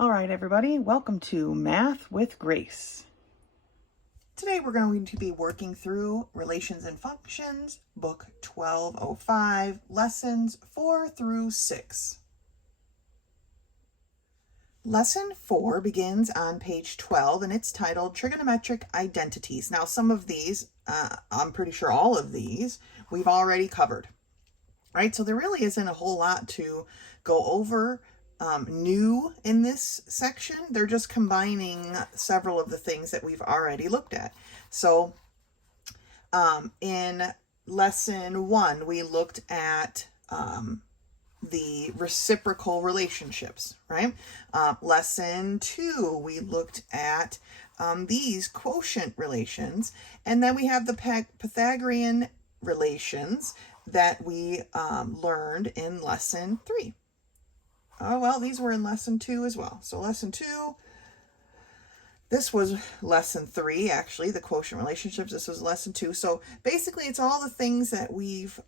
All right, everybody, welcome to Math with Grace. Today we're going to be working through Relations and Functions, book 1205, lessons 4 through 6. Lesson 4 begins on page 12 and it's titled Trigonometric Identities. Now some of these, I'm pretty sure all of these, we've already covered. Right, so there really isn't a whole lot to go over new in this section. They're just combining several of the things that we've already looked at. So in lesson 1, we looked at the reciprocal relationships, right? Lesson 2, we looked at these quotient relations, and then we have the Pythagorean relations that we learned in lesson 3. Oh, well, these were in lesson 2 as well. So lesson 2, this was lesson 3, actually, the quotient relationships. This was lesson 2. So basically, it's all the things that we've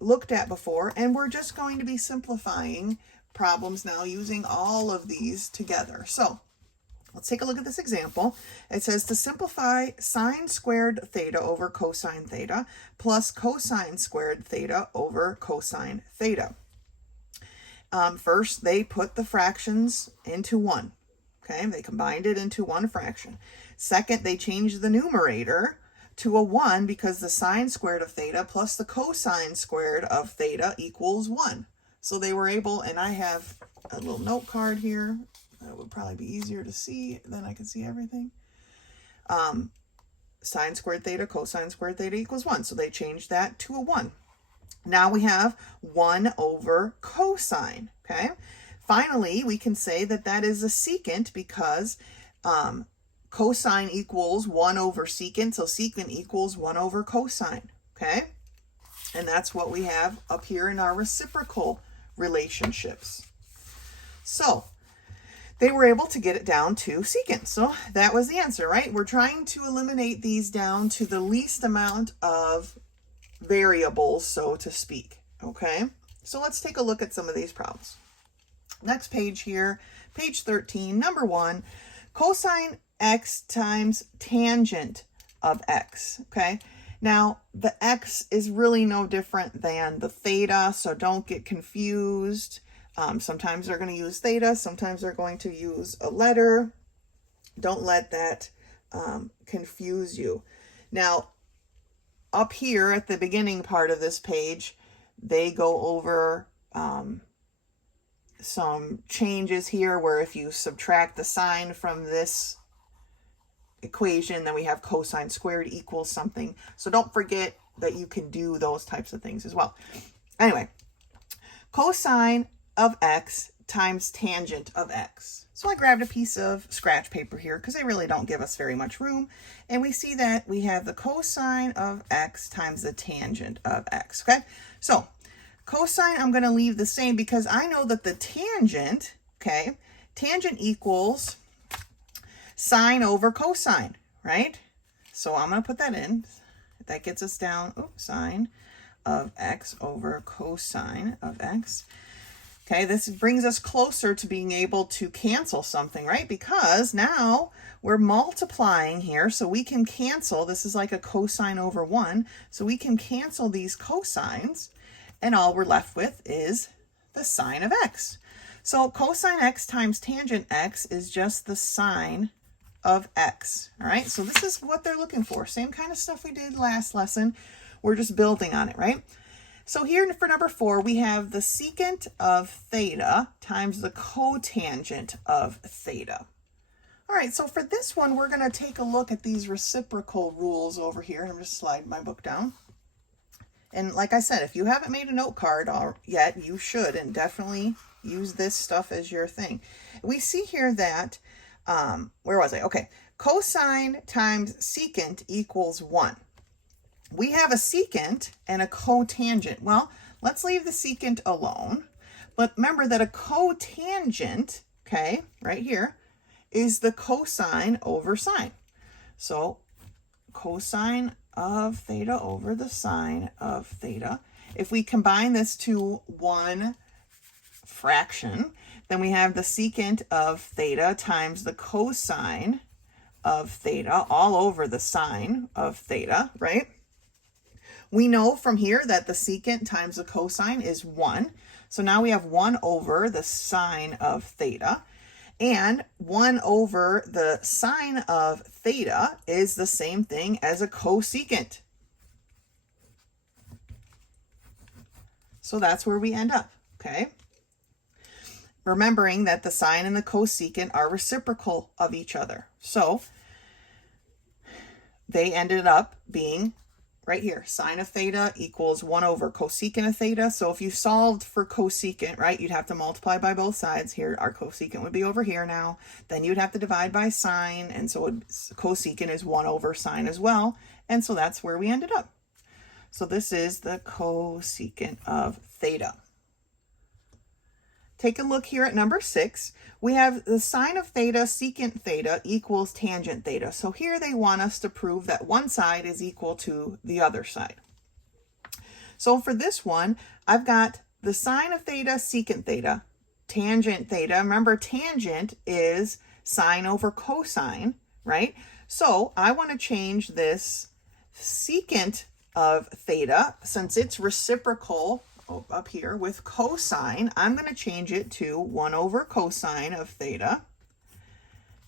looked at before, and we're just going to be simplifying problems now using all of these together. So let's take a look at this example. It says to simplify sine squared theta over cosine theta plus cosine squared theta over cosine theta. First, they put the fractions into one. Okay, they combined it into one fraction. Second, they changed the numerator to a 1 because the sine squared of theta plus the cosine squared of theta equals 1. So they were able, and I have a little note card here. That would probably be easier to see, then I can see everything. Sine squared theta, cosine squared theta equals 1. So they changed that to a 1. Now we have 1 over cosine, okay? Finally, we can say that that is a secant because cosine equals 1 over secant, so secant equals 1 over cosine, okay? And that's what we have up here in our reciprocal relationships. So they were able to get it down to secant. So that was the answer, right? We're trying to eliminate these down to the least amount of variables, so to speak. Okay, so let's take a look at some of these problems. Next page here, page 13, number 1, cosine x times tangent of x. Okay, now the x is really no different than the theta, so don't get confused. Sometimes they're going to use theta, sometimes they're going to use a letter. Don't let that confuse you. Now up here at the beginning part of this page, they go over some changes here where if you subtract the sine from this equation, then we have cosine squared equals something. So don't forget that you can do those types of things as well. Anyway, cosine of x times tangent of x. So I grabbed a piece of scratch paper here because they really don't give us very much room. And we see that we have the cosine of x times the tangent of x, okay? So cosine I'm going to leave the same because I know that the tangent, okay, tangent equals sine over cosine, right? So I'm going to put that in. That gets us down, sine of x over cosine of x. Okay, this brings us closer to being able to cancel something, right? Because now we're multiplying here, so we can cancel. This is like a cosine over 1, so we can cancel these cosines, and all we're left with is the sine of x. So cosine x times tangent x is just the sine of x, all right? So this is what they're looking for. Same kind of stuff we did last lesson. We're just building on it, right? So here for number 4, we have the secant of theta times the cotangent of theta. All right, so for this one, we're going to take a look at these reciprocal rules over here. I'm just sliding my book down. And like I said, if you haven't made a note card yet, you should, and definitely use this stuff as your thing. We see here that, where was I? Okay, cosine times secant equals 1. We have a secant and a cotangent. Well, let's leave the secant alone. But remember that a cotangent, okay, right here, is the cosine over sine. So cosine of theta over the sine of theta. If we combine this to one fraction, Then we have the secant of theta times the cosine of theta all over the sine of theta, right? We know from here that the secant times the cosine is 1. So now we have 1 over the sine of theta. And 1 over the sine of theta is the same thing as a cosecant. So that's where we end up, okay? Remembering that the sine and the cosecant are reciprocal of each other. So they ended up being right here. Sine of theta equals 1 over cosecant of theta. So if you solved for cosecant, right, you'd have to multiply by both sides. Here, our cosecant would be over here now. Then you'd have to divide by sine. And so cosecant is 1 over sine as well. And so that's where we ended up. So this is the cosecant of theta. Take a look here at number 6. We have the sine of theta, secant theta equals tangent theta. So here they want us to prove that one side is equal to the other side. So for this one, I've got the sine of theta, secant theta, tangent theta. Remember, tangent is sine over cosine, right? So I want to change this secant of theta, since it's reciprocal up here with cosine, I'm going to change it to 1 over cosine of theta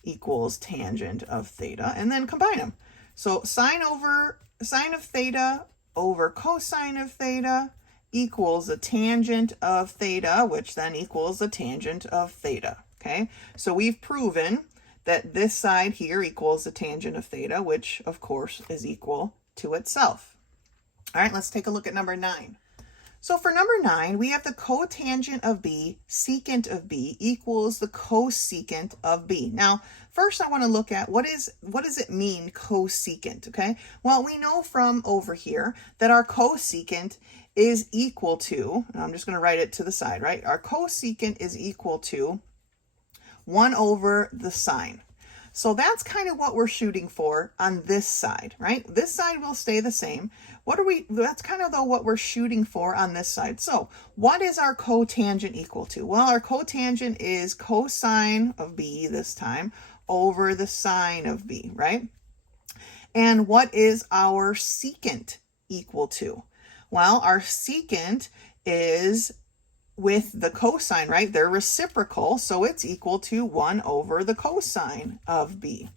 equals tangent of theta, and then combine them. So sine of theta over cosine of theta equals the tangent of theta, which then equals the tangent of theta, okay? So we've proven that this side here equals the tangent of theta, which of course is equal to itself. All right, let's take a look at number 9. So for number 9, we have the cotangent of b, secant of b equals the cosecant of b. Now, first I want to look at what does it mean, cosecant, okay? Well, we know from over here that our cosecant is equal to, and I'm just going to write it to the side, right? Our cosecant is equal to 1 over the sine. So that's kind of what we're shooting for on this side, right? This side will stay the same. That's kind of though what we're shooting for on this side. So what is our cotangent equal to? Well, our cotangent is cosine of b this time over the sine of b, right? And what is our secant equal to? Well, our secant is with the cosine, right? They're reciprocal, so it's equal to 1 over the cosine of b.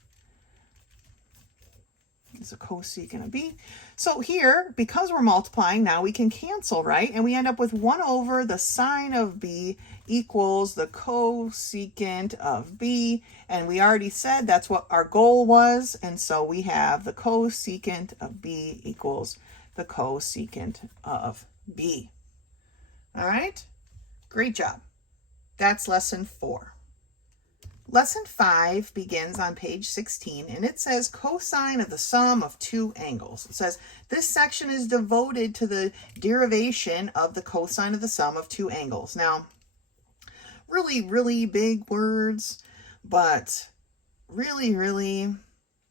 It's a cosecant of b. So here, because we're multiplying, now we can cancel, right? And we end up with 1 over the sine of b equals the cosecant of b. And we already said that's what our goal was. And so we have the cosecant of b equals the cosecant of b. All right? Great job. That's lesson 4. Lesson 5 begins on page 16, and it says cosine of the sum of two angles. It says this section is devoted to the derivation of the cosine of the sum of two angles. Now, really, really big words, but really,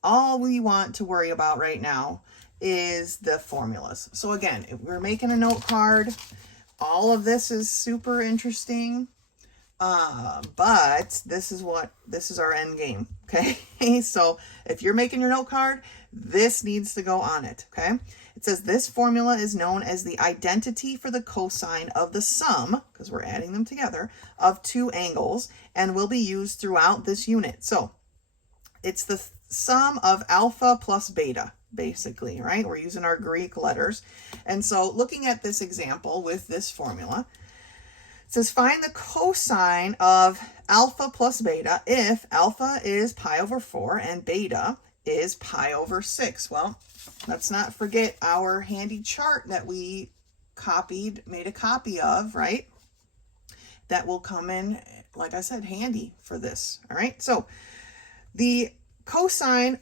all we want to worry about right now is the formulas. So again, if we're making a note card, all of this is super interesting. But this is our end game, okay? So if you're making your note card, this needs to go on it, okay? It says this formula is known as the identity for the cosine of the sum, because we're adding them together, of two angles, and will be used throughout this unit. So it's the sum of alpha plus beta, basically, right? We're using our Greek letters. And so looking at this example with this formula, it says find the cosine of alpha plus beta if alpha is pi over 4 and beta is pi over 6. Well, let's not forget our handy chart that we made a copy of, right? That will come in, like I said, handy for this, all right? So the cosine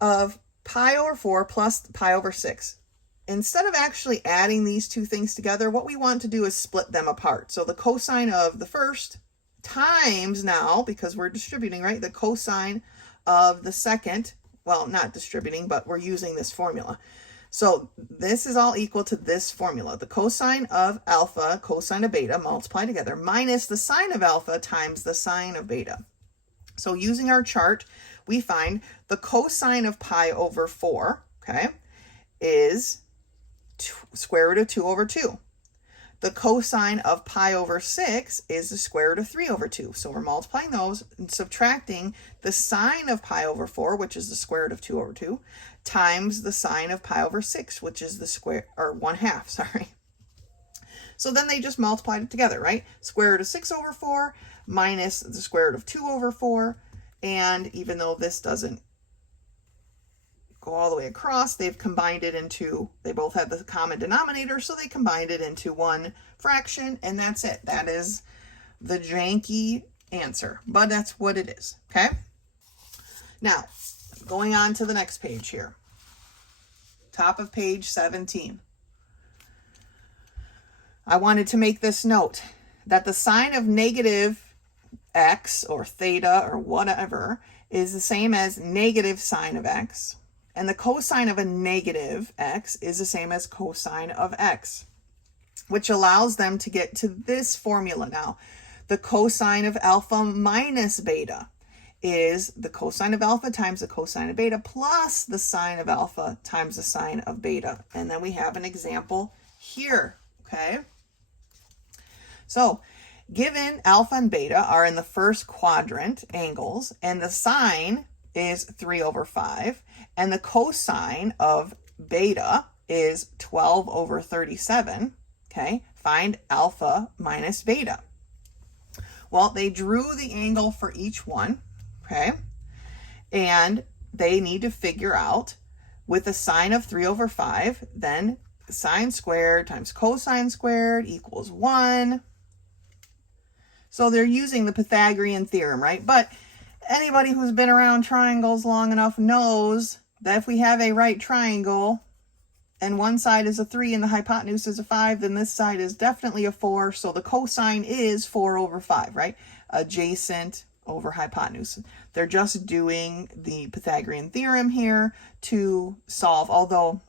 of pi over 4 plus pi over 6. Instead of actually adding these two things together, what we want to do is split them apart. So the cosine of the first times now, because we're distributing, right, the cosine of the second, well, not distributing, but we're using this formula. So this is all equal to this formula. The cosine of alpha, cosine of beta, multiply together, minus the sine of alpha times the sine of beta. So using our chart, we find the cosine of pi over 4, okay, is square root of 2 over 2. The cosine of pi over 6 is the square root of 3 over 2. So we're multiplying those and subtracting the sine of pi over 4, which is the square root of 2 over 2, times the sine of pi over 6, which is the square, or 1/2, sorry. So then they just multiplied it together, right? Square root of 6 over 4 minus the square root of 2 over 4. And even though this doesn't go all the way across, they've combined it into, they both have the common denominator, so they combined it into one fraction, and that's it. That is the janky answer, but that's what it is, okay? Now, going on to the next page here. Top of page 17. I wanted to make this note that the sine of negative x or theta or whatever is the same as negative sine of x. And the cosine of a negative x is the same as cosine of x, which allows them to get to this formula now. The cosine of alpha minus beta is the cosine of alpha times the cosine of beta plus the sine of alpha times the sine of beta. And then we have an example here, okay? So, given alpha and beta are in the first quadrant angles, and the sine is 3 over 5, and the cosine of beta is 12 over 37, okay? Find alpha minus beta. Well, they drew the angle for each one, okay? And they need to figure out, with a sine of 3 over 5, then sine squared times cosine squared equals 1. So they're using the Pythagorean theorem, right? But anybody who's been around triangles long enough knows that if we have a right triangle and one side is a 3 and the hypotenuse is a 5, then this side is definitely a 4. So the cosine is 4 over 5, right? Adjacent over hypotenuse. They're just doing the Pythagorean theorem here to solve, although,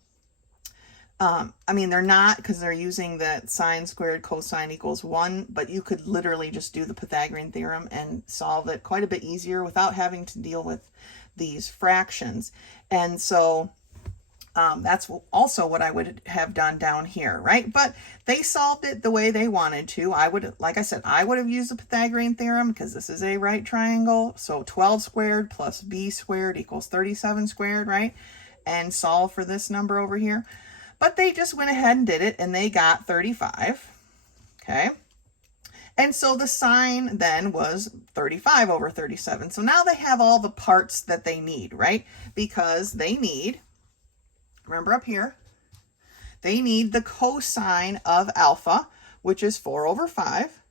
I mean, they're not, because they're using that sine squared cosine equals 1, but you could literally just do the Pythagorean theorem and solve it quite a bit easier without having to deal with these fractions. And so that's also what I would have done down here, right? But they solved it the way they wanted to. I would, like I said, I would have used the Pythagorean theorem because this is a right triangle. So 12 squared plus b squared equals 37 squared, right? And solve for this number over here. But they just went ahead and did it, and they got 35, okay? And so the sine then was 35 over 37. So now they have all the parts that they need, right? Because they need, remember up here, they need the cosine of alpha, which is 4 over 5,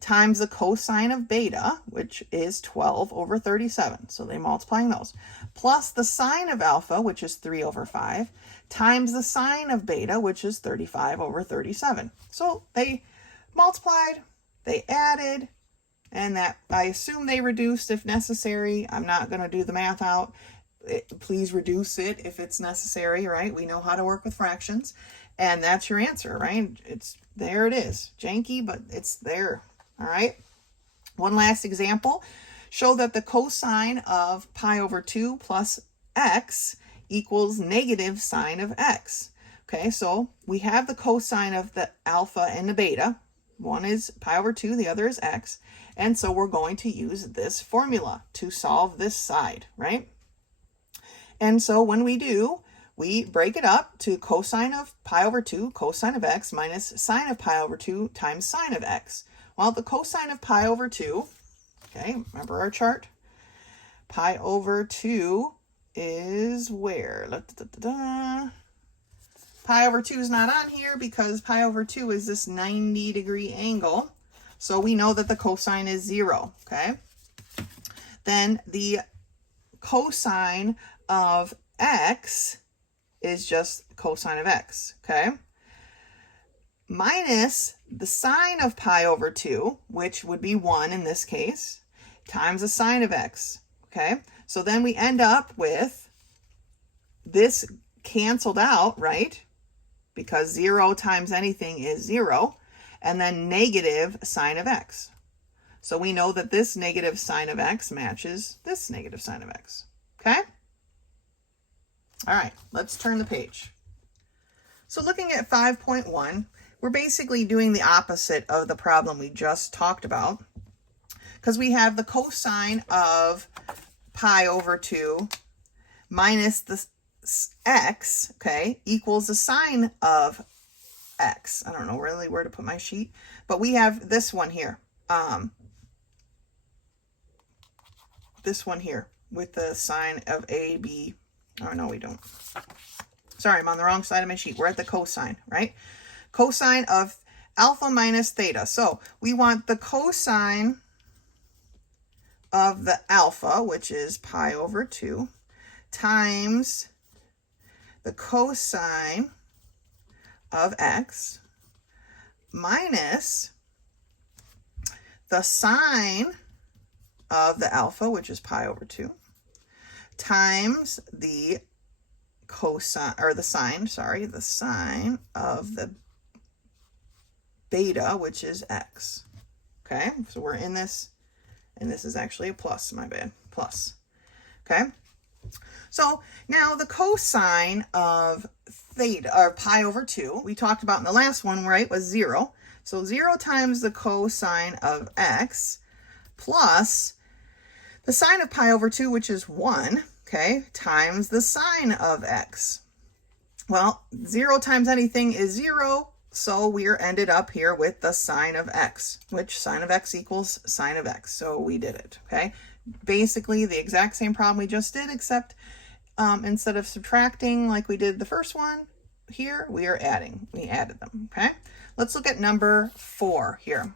times the cosine of beta, which is 12 over 37. So they're multiplying those. Plus the sine of alpha, which is 3 over 5, times the sine of beta, which is 35 over 37. So they multiplied, they added, and that, I assume they reduced if necessary. I'm not going to do the math out. Please reduce it if it's necessary, right? We know how to work with fractions. And that's your answer, right? There it is. Janky, but it's there. All right. One last example. Show that the cosine of pi over 2 plus x equals negative sine of x. Okay, so we have the cosine of the alpha and the beta. One is pi over 2, the other is x. And so we're going to use this formula to solve this side, right? And so when we do, we break it up to cosine of pi over 2, cosine of x, minus sine of pi over 2 times sine of x. Well, the cosine of pi over 2, okay, remember our chart? Pi over 2 is where? Pi over 2 is not on here because pi over 2 is this 90-degree angle. So we know that the cosine is 0, okay? Then the cosine of x is just cosine of x, okay? Minus the sine of pi over 2, which would be 1 in this case, times the sine of x, okay? So then we end up with this canceled out, right? Because 0 times anything is 0. And then negative sine of x. So we know that this negative sine of x matches this negative sine of x. Okay? All right, let's turn the page. So looking at 5.1, we're basically doing the opposite of the problem we just talked about, because we have the cosine of pi over 2 minus the x, okay, equals the sine of x. I don't know really where to put my sheet, but we have this one here. This one here with the sine of a, b. Oh, no, we don't. Sorry, I'm on the wrong side of my sheet. We're at the cosine, right? Cosine of alpha minus theta. So we want the cosine of the alpha, which is pi over 2, times the cosine of x minus the sine of the alpha, which is pi over 2, times the cosine, or the sine, sorry, the sine of the beta, which is x. Okay, so we're in this, and this is actually a plus, my bad, plus. Okay, so now the cosine of theta, or pi over 2, we talked about in the last one, right, was 0. So 0 times the cosine of x plus the sine of pi over 2, which is 1, okay, times the sine of x. Well, 0 times anything is 0, so we're ended up here with the sine of x, which sine of x equals sine of x. So we did it, okay? Basically, the exact same problem we just did, except instead of subtracting like we did the first one, here we are adding. We added them, okay? Let's look at number 4 here.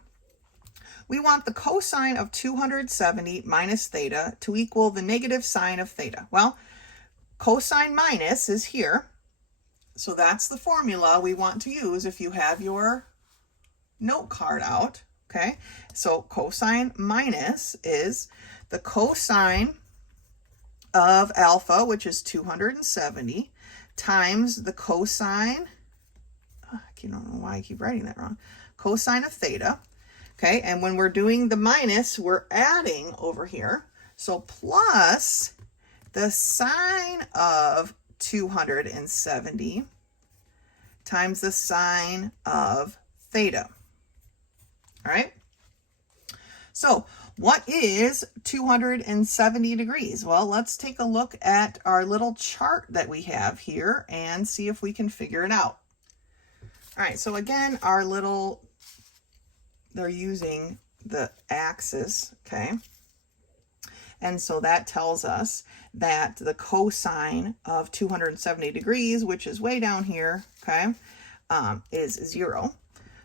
We want the cosine of 270 minus theta to equal the negative sine of theta. Well, cosine minus is here. So that's the formula we want to use if you have your note card out, okay? So cosine minus is the cosine of alpha, which is 270, times the cosine, I don't know why I keep writing that wrong, cosine of theta. Okay, and when we're doing the minus, we're adding over here. So plus the sine of 270 times the sine of theta. All right? So what is 270 degrees? Well, let's take a look at our little chart that we have here and see if we can figure it out. All right, so again, our little, they're using the axis, okay? And so that tells us that the cosine of 270 degrees, which is way down here, okay, is 0.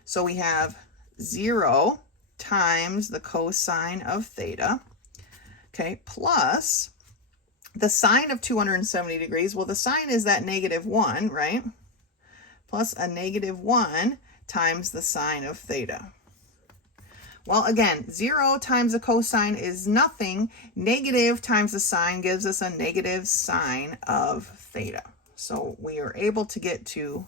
So we have 0 times the cosine of theta, okay, plus the sine of 270 degrees. Well, the sine is that -1, right? Plus a -1 times the sine of theta. Well, again, 0 times the cosine is nothing. Negative times the sine gives us a negative sine of theta. So we are able to get to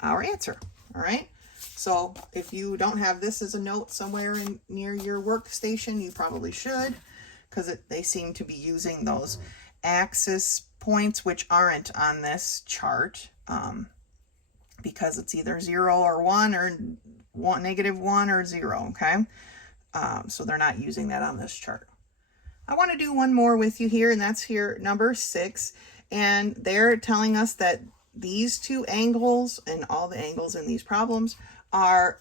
our answer, all right? So if you don't have this as a note somewhere near your workstation, you probably should, because they seem to be using those axis points, which aren't on this chart, because it's either 0 or 1 or -1 or 0, okay? So they're not using that on this chart. I want to do one more with you here, and that's here, number 6. And they're telling us that these two angles and all the angles in these problems are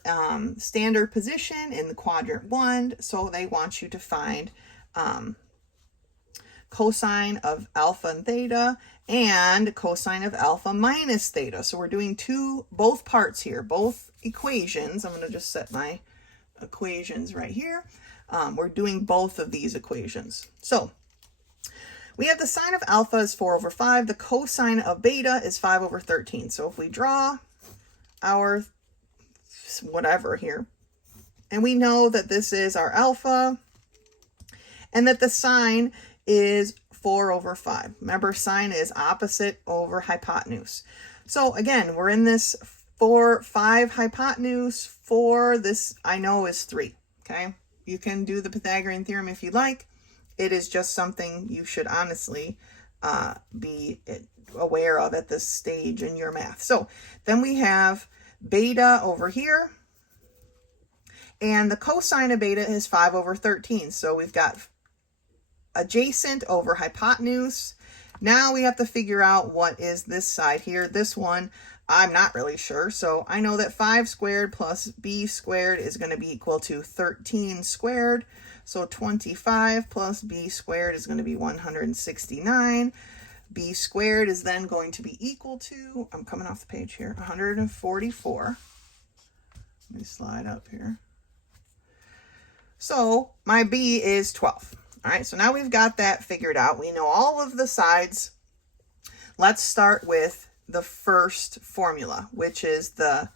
standard position in the quadrant 1. So they want you to find cosine of alpha and theta and cosine of alpha minus theta. So we're doing both parts here, both equations. I'm going to just set my equations right here. We're doing both of these equations. So we have the sine of alpha is 4/5. The cosine of beta is 5/13. So if we draw our whatever here, and we know that this is our alpha, and that the sine is 4 over 5. Remember, sine is opposite over hypotenuse. So again, we're in this 4, 5 hypotenuse, 4, this I know is 3, okay? You can do the Pythagorean theorem if you like. It is just something you should honestly be aware of at this stage in your math. So then we have beta over here, and the cosine of beta is 5 over 13. So we've got adjacent over hypotenuse. Now we have to figure out what is this side here. This one, I'm not really sure. So I know that 5 squared plus b squared is going to be equal to 13 squared. So 25 plus b squared is going to be 169. B squared is then going to be equal to, I'm coming off the page here, 144. Let me slide up here. So my b is 12. All right, so now we've got that figured out. We know all of the sides. Let's start with the first formula, which is the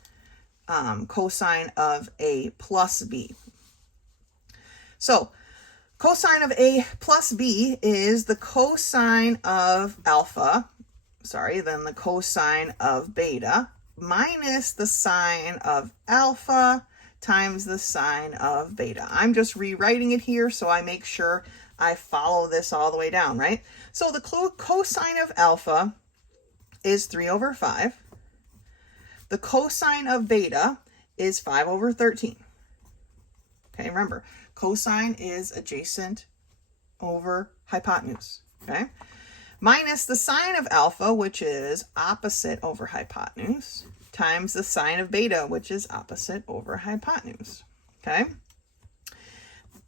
cosine of a plus b. So cosine of a plus b is the cosine of alpha, then the cosine of beta, minus the sine of alpha times the sine of beta. I'm just rewriting it here so I make sure I follow this all the way down, right? So the cosine of alpha is 3 over 5. The cosine of beta is 5 over 13. Okay, remember, cosine is adjacent over hypotenuse, okay? Minus the sine of alpha, which is opposite over hypotenuse, times the sine of beta, which is opposite over hypotenuse, okay?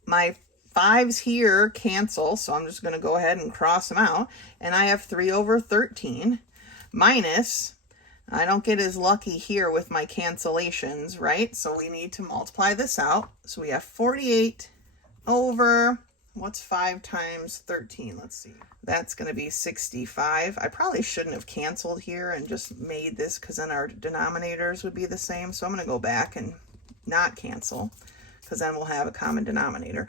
My 5's here cancel, so I'm just going to go ahead and cross them out, and I have 3 over 13 minus, I don't get as lucky here with my cancellations, right? So we need to multiply this out. So we have 48 over, what's 5 times 13? Let's see. That's going to be 65. I probably shouldn't have canceled here and just made this because then our denominators would be the same. So I'm going to go back and not cancel because then we'll have a common denominator.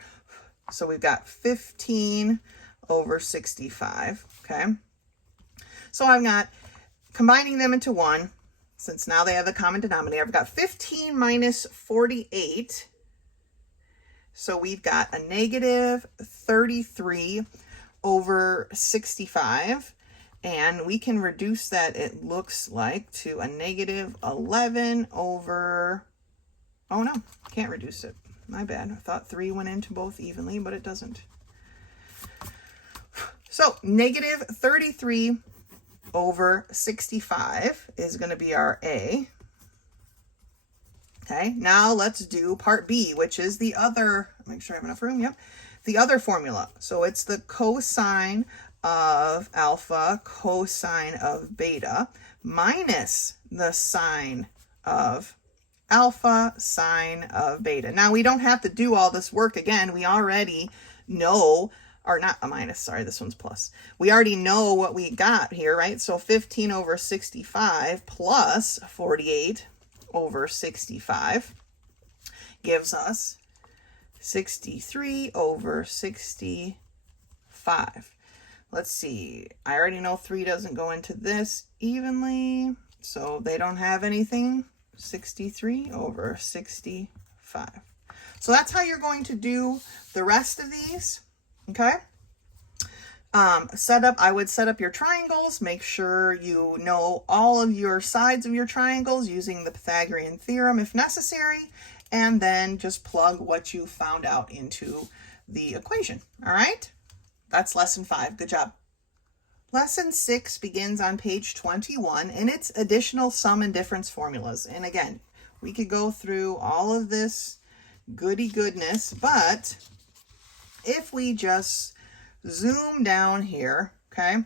So we've got 15 over 65, okay? So I've got, combining them into 1, since now they have the common denominator, I've got 15 minus 48. So we've got a negative 33 over 65. And we can reduce that, it looks like, to a negative 11 over, oh no, can't reduce it. My bad. I thought 3 went into both evenly, but it doesn't. So negative 33 over 65 is going to be our A. Okay, now let's do part B, which is the other, make sure I have enough room, yep, the other formula. So it's the cosine of alpha, cosine of beta, minus the sine of alpha, sine of beta. Now we don't have to do all this work again. We already know, or not a minus, sorry, this one's plus. We already know what we got here, right? So 15 over 65 plus 48 over 65 gives us 63 over 65. Let's see, I already know 3 doesn't go into this evenly, so they don't have anything. 63 over 65. So that's how you're going to do the rest of these, okay? I would set up your triangles, make sure you know all of your sides of your triangles using the Pythagorean theorem if necessary, and then just plug what you found out into the equation, all right? That's lesson 5, good job. Lesson 6 begins on page 21, and it's additional sum and difference formulas. And again, we could go through all of this goody goodness, but if we just zoom down here, okay,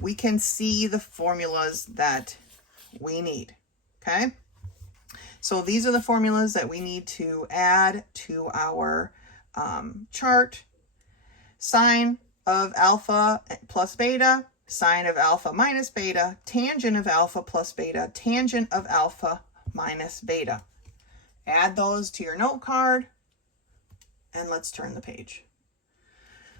we can see the formulas that we need, okay? So these are the formulas that we need to add to our chart. Sine of alpha plus beta, sine of alpha minus beta, tangent of alpha plus beta, tangent of alpha minus beta. Add those to your note card, and let's turn the page.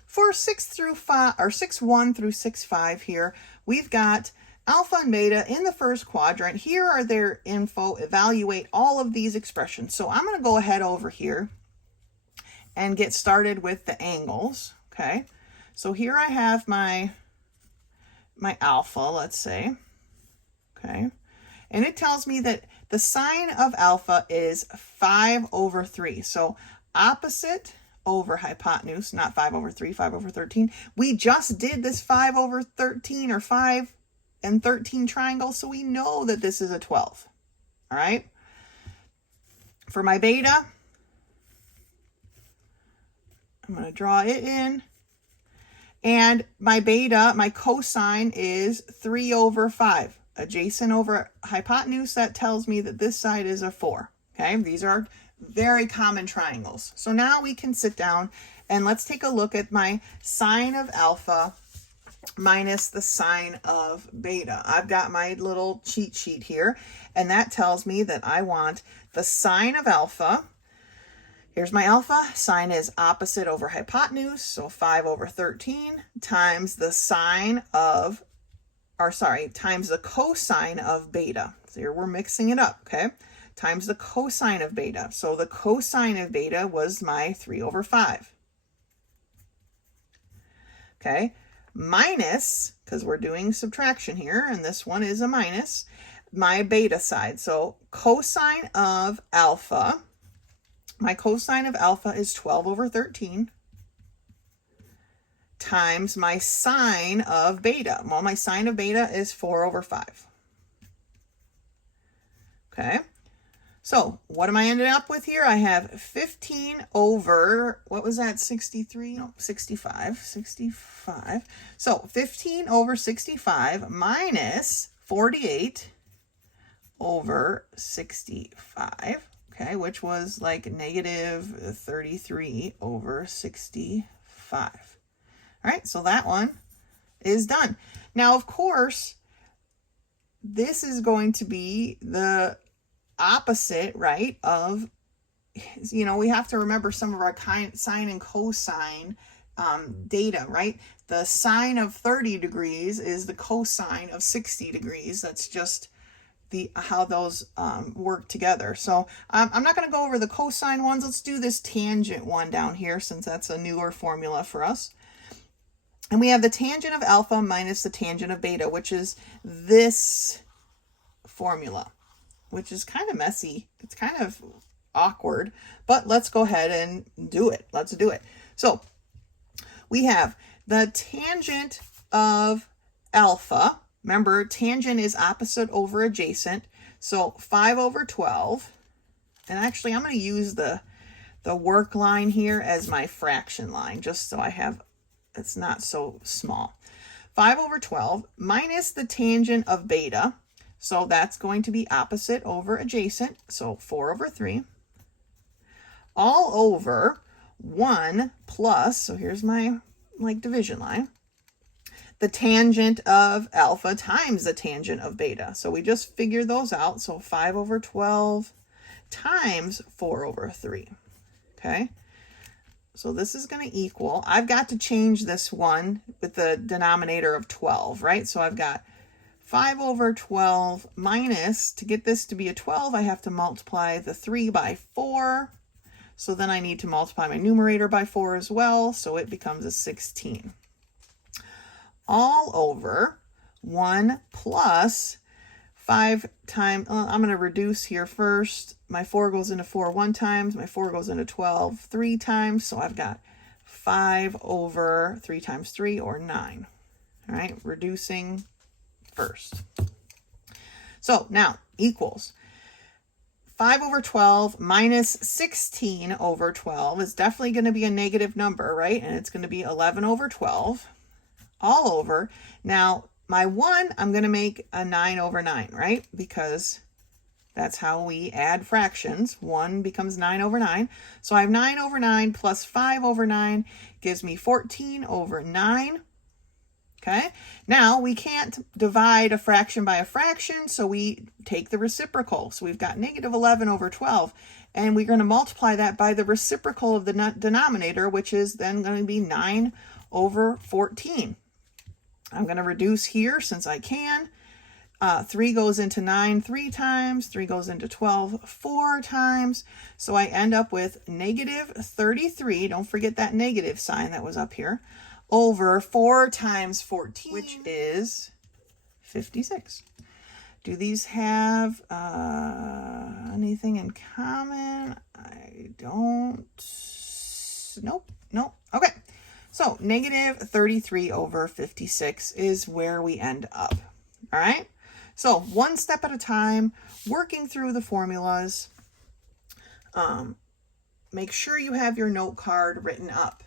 for 6 through 5, or 6-1 through 6-5 here, we've got alpha and beta in the first quadrant. Here are their info. Evaluate all of these expressions. So I'm going to go ahead over here and get started with the angles. Okay, so here I have my alpha, let's say. Okay, and it tells me that the sine of alpha is 5/3. So opposite over hypotenuse, not 5/3, 5/13. We just did this 5/13 or 5 and 13 triangle, so we know that this is a 12. All right. For my beta, I'm going to draw it in. And my beta, my cosine is 3/5. Adjacent over hypotenuse, that tells me that this side is a 4. Okay, these are very common triangles. So now we can sit down and let's take a look at my sine of alpha minus the sine of beta. I've got my little cheat sheet here, and that tells me that I want the sine of alpha. Here's my alpha. Sine is opposite over hypotenuse, so 5/13 times the sine of, times the cosine of beta. So here we're mixing it up, okay? Times the cosine of beta. So the cosine of beta was my 3/5. Okay, minus, because we're doing subtraction here, and this one is a minus, my beta side. So cosine of alpha, my cosine of alpha is 12/13 times my sine of beta. Well, my sine of beta is 4/5. Okay, so what am I ending up with here? I have 15 over, what was that, 63? No, 65. So 15/65 minus 48/65. Okay, which was like negative 33/65. All right, so that one is done. Now, of course, this is going to be the opposite, right, of, we have to remember some of our sine and cosine data, right? The sine of 30 degrees is the cosine of 60 degrees. That's just how those work together. So I'm not going to go over the cosine ones. Let's do this tangent one down here, since that's a newer formula for us. And we have the tangent of alpha minus the tangent of beta, which is this formula, which is kind of messy. It's kind of awkward, but let's go ahead and do it. Let's do it. So we have the tangent of alpha. Remember, tangent is opposite over adjacent. So 5/12. And actually, I'm going to use the work line here as my fraction line, just so I have, it's not so small. 5/12 minus the tangent of beta. So that's going to be opposite over adjacent. So 4/3. All over 1 plus, so here's my division line, the tangent of alpha times the tangent of beta. So we just figured those out. So 5/12 times 4/3. Okay. So this is going to equal, I've got to change this one with the denominator of 12, right? So I've got 5/12 minus, to get this to be a 12, I have to multiply the 3 by 4. So then I need to multiply my numerator by 4 as well. So it becomes a 16. All over 1 plus 5 times, I'm going to reduce here first. My 4 goes into 4 1 times. My 4 goes into 12 3 times. So I've got 5/3 times 3, or 9. All right, reducing first. So now equals 5/12 minus 16/12 is definitely going to be a negative number, right? And it's going to be 11/12 all over. Now, my 1, I'm going to make a 9/9, right? Because that's how we add fractions. 1 becomes 9/9. So I have 9/9 plus 5/9 gives me 14/9. Okay, now we can't divide a fraction by a fraction, so we take the reciprocal. So we've got negative 11/12, and we're going to multiply that by the reciprocal of the denominator, which is then going to be 9 over 14. I'm going to reduce here since I can. 3 goes into 9 3 times, 3 goes into 12 4 times. So I end up with negative 33, don't forget that negative sign that was up here, over 4 times 14, which is 56. Do these have anything in common? I don't. Nope. Okay. So negative 33 over 56 is where we end up. All right. So one step at a time, working through the formulas. Make sure you have your note card written up.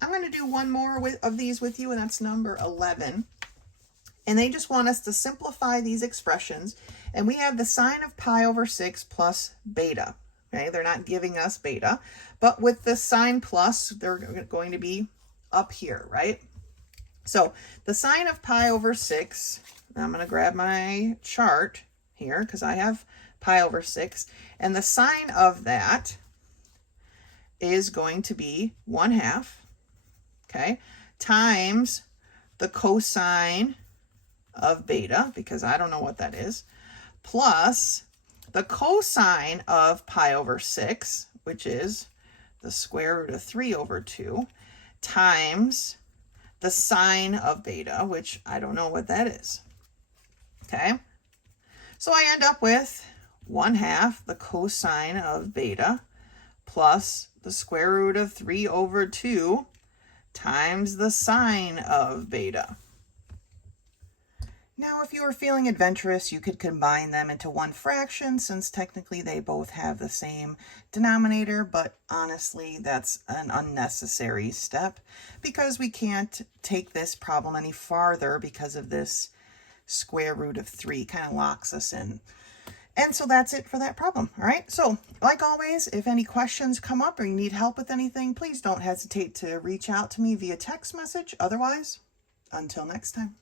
I'm going to do one more of these with you, and that's number 11. And they just want us to simplify these expressions. And we have the sine of pi over 6 plus beta. Okay, they're not giving us beta. But with the sine plus, they're going to be up here, right? So the sine of pi over 6, I'm going to grab my chart here because I have pi over 6. And the sine of that is going to be 1/2, okay, times the cosine of beta, because I don't know what that is, plus the cosine of pi over 6, which is the square root of 3 over 2, times the sine of beta, which I don't know what that is. Okay, so I end up with 1/2 the cosine of beta plus the square root of 3 over 2 times the sine of beta. Now, if you were feeling adventurous, you could combine them into one fraction, since technically they both have the same denominator, but honestly, that's an unnecessary step because we can't take this problem any farther because of this square root of 3 kind of locks us in. And so that's it for that problem. All right. So like always, if any questions come up or you need help with anything, please don't hesitate to reach out to me via text message. Otherwise, until next time.